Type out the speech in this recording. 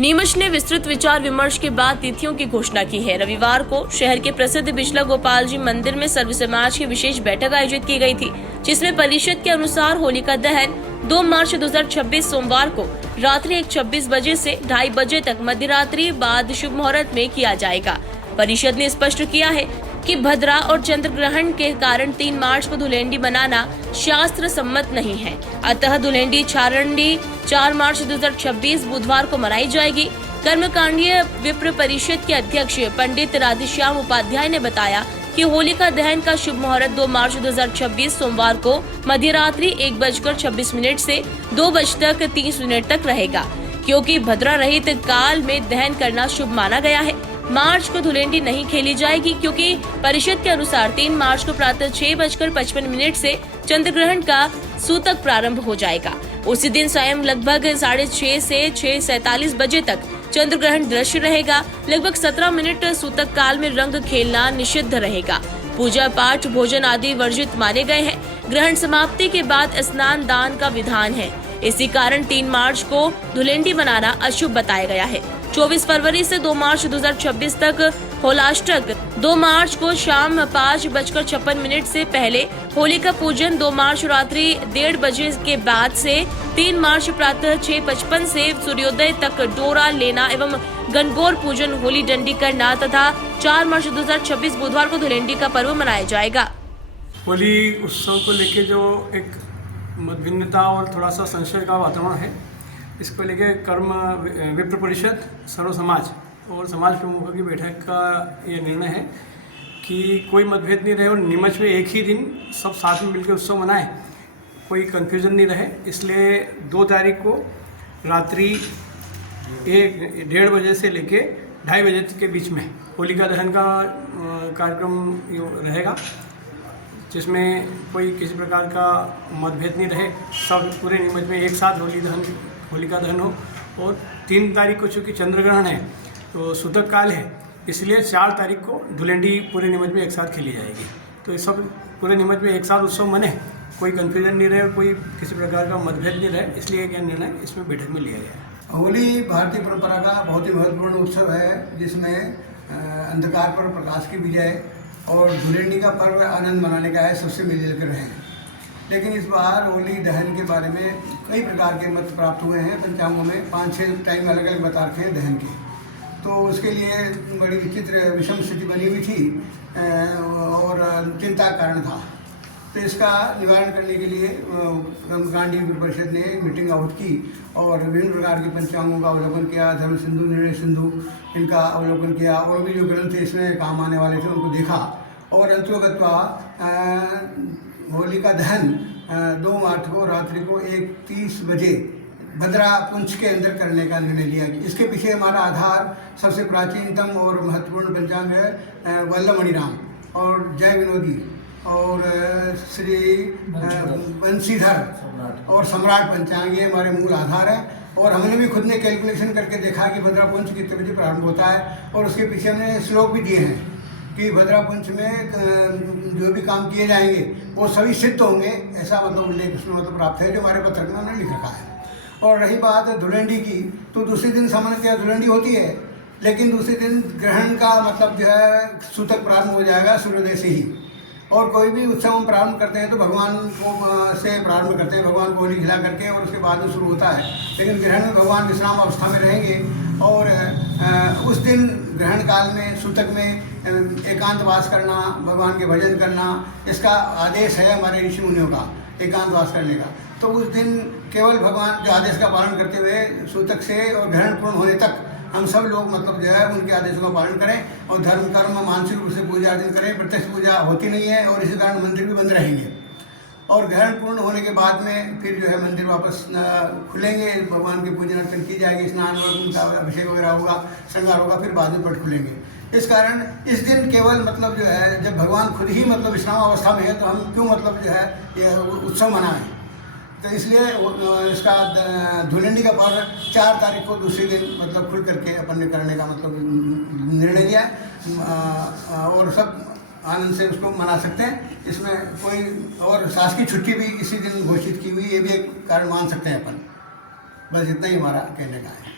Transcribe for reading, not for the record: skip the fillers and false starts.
नीमच ने विस्तृत विचार विमर्श के बाद तिथियों की घोषणा की है। रविवार को शहर के प्रसिद्ध बिचला गोपाल जी मंदिर में सर्व समाज की विशेष बैठक आयोजित की गई थी, जिसमें परिषद के अनुसार होलिका दहन 2 मार्च 2026 सोमवार को रात्रि 1:26 बजे से 2:30 बजे तक मध्यरात्रि बाद शुभ मुहूर्त में किया जाएगा। परिषद ने स्पष्ट किया है कि भद्रा और चंद्र ग्रहण के कारण 3 मार्च को धुलेंडी मनाना शास्त्र सम्मत नहीं है। अतः धुलेंडी छारंडी 4 मार्च 2026 बुधवार को मनाई जाएगी। कर्मकांडीय विप्र परिषद के अध्यक्ष पंडित राधेश्याम उपाध्याय ने बताया कि होलिका दहन का शुभ मुहूर्त 2 मार्च 2026 सोमवार को मध्यरात्रि 1:26 से 2:30 तक रहेगा, क्योंकि भद्रा रहित काल में दहन करना शुभ माना गया है। मार्च को धुलेंडी नहीं खेली जाएगी, क्योंकि परिषद के अनुसार 3 मार्च को प्रातः 6:55 से चंद्र ग्रहण का सूतक प्रारंभ हो जाएगा। उसी दिन स्वयं लगभग 6:30 से 6:47 बजे तक चंद्र ग्रहण दृश्य रहेगा। लगभग 17 मिनट सूतक काल में रंग खेलना निषिद्ध रहेगा। पूजा पाठ भोजन आदि वर्जित माने गए हैं। ग्रहण समाप्ति के बाद स्नान दान का विधान है। इसी कारण 3 मार्च को धुलेंडी मनाना अशुभ बताया गया है। 24 फरवरी से 2 मार्च 2026 तक होलाष्टक, 2 मार्च को शाम 5:56 से पहले होली का पूजन, 2 मार्च रात्रि 1:30 बजे के बाद से 3 मार्च प्रातः 6:55 से सूर्योदय तक डोरा लेना एवं गणगौर पूजन, होली डंडी करना तथा 4 मार्च 2026 बुधवार को धुलेंडी का पर्व मनाया जाएगा। होली उत्सव को लेके जो एक मतभिन्नता और थोड़ा सा संशय का वातावरण है, इसको लेके कर्म विप्र परिषद, सर्व समाज और समाज प्रमुखों की बैठक का ये निर्णय है कि कोई मतभेद नहीं रहे और नीमच में एक ही दिन सब साथ में मिलकर उत्सव मनाएं, कोई कन्फ्यूजन नहीं रहे। इसलिए 2 तारीख को रात्रि 1:30 बजे से लेके 2:30 बजे के बीच में होलिका दहन का कार्यक्रम रहेगा, जिसमें कोई किसी प्रकार का मतभेद नहीं रहे। सब पूरे नीमच में एक साथ होलिका दहन हो। और 3 तारीख को चूँकि चंद्र ग्रहण है तो सूतक काल है, इसलिए 4 तारीख को धुलेंडी पूरे नीमच में एक साथ खेली जाएगी। तो ये सब पूरे नीमच में एक साथ उत्सव मने, कोई कन्फ्यूजन नहीं रहे, कोई किसी प्रकार का मतभेद नहीं रहे, इसलिए यह निर्णय इसमें बैठक में लिया गया है। होली भारतीय परंपरा का बहुत ही महत्वपूर्ण उत्सव है, जिसमें अंधकार पर प्रकाश की विजय और धुलेंडी का पर्व आनंद मनाने का है, सबसे मिलजुल कर रहें। लेकिन इस बार होली दहन के बारे में कई प्रकार के मत प्राप्त हुए हैं। पंचांगों में 5-6 टाइम अलग अलग बता रखे हैं दहन के, तो उसके लिए बड़ी विचित्र विषम स्थिति बनी हुई थी और चिंता का कारण था। तो इसका निवारण करने के लिए कर्मकांडी परिषद ने मीटिंग आउट की और विभिन्न प्रकार के पंचांगों का अवलोकन किया, धर्म सिंधु, निर्णय सिंधु, इनका अवलोकन किया और भी जो ग्रंथ इसमें काम आने वाले थे उनको देखा और अंतर्गतवा होलिका दहन 2 मार्च को रात्रि को 1:30 बजे भद्रा पुंछ के अंदर करने का निर्णय लिया गया। इसके पीछे हमारा आधार सबसे प्राचीनतम और महत्वपूर्ण पंचांग है वल्लमणि राम और जय विनोदी और श्री बंशीधर और सम्राट पंचांग, ये हमारे मूल आधार है। और हमने भी खुद ने कैलकुलेशन करके देखा कि भद्रा पुंछ कितने बजे प्रारंभ होता है और उसके पीछे हमने श्लोक भी दिए हैं कि भद्रा पुंछ में जो भी काम किए जाएंगे वो सभी सिद्ध होंगे, ऐसा मतलब उल्लेख उसमें मतलब प्राप्त है जो हमारे पत्रक में हमने लिख रखा है। और रही बात धुलेंडी की, तो दूसरे दिन सामान्यतः धुलेंडी होती है, लेकिन दूसरे दिन ग्रहण का मतलब जो है सूतक प्रारंभ हो जाएगा सूर्योदय से ही। और कोई भी उत्सव हम प्रारंभ करते हैं तो भगवान को से प्रारंभ करते हैं, भगवान को होली खिला करके और उसके बाद में शुरू होता है। लेकिन ग्रहण में भगवान विश्राम अवस्था में रहेंगे और उस दिन ग्रहण काल में सूतक में एकांतवास करना, भगवान के भजन करना, इसका आदेश है हमारे ऋषि मुनियों का, एकांतवास करने का। तो उस दिन केवल भगवान जो आदेश का पालन करते हुए सूतक से और ग्रहण पूर्ण होने तक हम सब लोग मतलब जो है उनके आदेशों का पालन करें और धर्म कर्म मानसिक रूप से पूजा अर्चन करें। प्रत्यक्ष पूजा होती नहीं है और इसी कारण मंदिर भी बंद रहेंगे। और ग्रहण पूर्ण होने के बाद में फिर जो है मंदिर वापस खुलेंगे, भगवान की पूजन अर्चन की जाएगी, स्नान उनका अभिषेक वगैरह होगा, श्रृंगार होगा, फिर बाद में पट खुलेंगे। इस कारण इस दिन केवल मतलब जो है जब भगवान खुद ही मतलब विश्राम अवस्था में है तो हम क्यों मतलब जो है ये उत्सव मनाएं। तो इसलिए इसका धुलेंडी का पर्व 4 तारीख को दूसरे दिन मतलब खुल करके अपन ने करने का मतलब निर्णय लिया और सब आनंद से उसको मना सकते हैं। इसमें कोई और शासकीय छुट्टी भी इसी दिन घोषित की हुई, ये भी एक कारण मान सकते हैं अपन। बस इतना ही हमारा कहने का है।